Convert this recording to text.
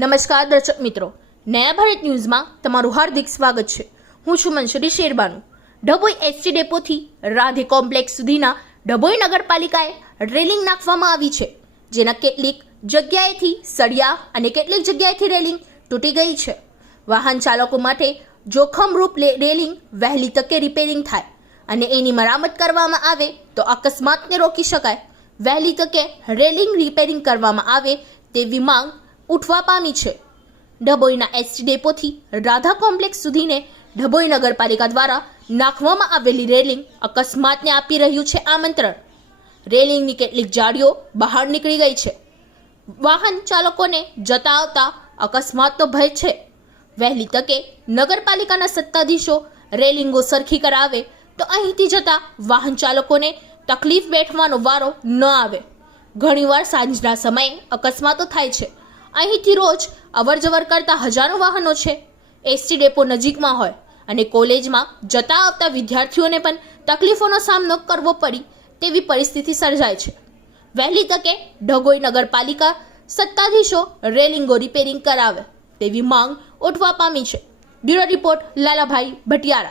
નમસ્કાર દર્શક મિત્રો. નયા ભારત ન્યૂઝમાં તમારું હાર્દિક સ્વાગત છે. હું છું મનસુરી શેરબાનુ. ડભોઈ એસટી ડેપોથી રાધે કોમ્પ્લેક્સ સુધીના ડભોઈ નગરપાલિકાએ રેલિંગ નાખવામાં આવી છે, જેના કેટલીક જગ્યાએથી સળિયા અને કેટલીક જગ્યાએથી રેલિંગ તૂટી ગઈ છે. વાહન ચાલકો માટે જોખમરૂપ રેલિંગ વહેલી તકે રિપેરિંગ થાય અને એની મરામત કરવામાં આવે તો અકસ્માતને રોકી શકાય. વહેલી તકે રેલિંગ રિપેરિંગ કરવામાં આવે તેવી માંગ ઉઠવા પામી છે. ડભોઈના એસટી ડેપોથી રાધા કોમ્પ્લેક્સ સુધીને ડભોઈ નગરપાલિકા દ્વારા નાખવામાં આવેલી રેલિંગ અકસ્માતને આપી રહ્યું છે આમંત્રણ. રેલિંગની કેટલીક જાળીઓ બહાર નીકળી ગઈ છે. વાહન ચાલકોને જતા આવતા અકસ્માતનો ભય છે. વહેલી તકે નગરપાલિકાના સત્તાધીશો રેલિંગો સરખી કરાવે તો અહીંથી જતા વાહન ચાલકોને તકલીફ બેઠવાનો વારો ન આવે. ઘણીવાર સાંજના સમયે અકસ્માતો થાય છે. અહીંથી રોજ અવરજવર કરતા હજારો વાહનો છે. એસટી ડેપો નજીકમાં હોય અને કોલેજમાં જતા આવતા વિદ્યાર્થીઓને પણ તકલીફોનો સામનો કરવો પડી તેવી પરિસ્થિતિ સર્જાય છે. વહેલી તકે ઢગોઈ નગરપાલિકા સત્તાધીશો રેલિંગો રિપેરિંગ કરાવે તેવી માંગ ઉઠવા પામી છે. Bureau report Lalabhai Bhatiyara.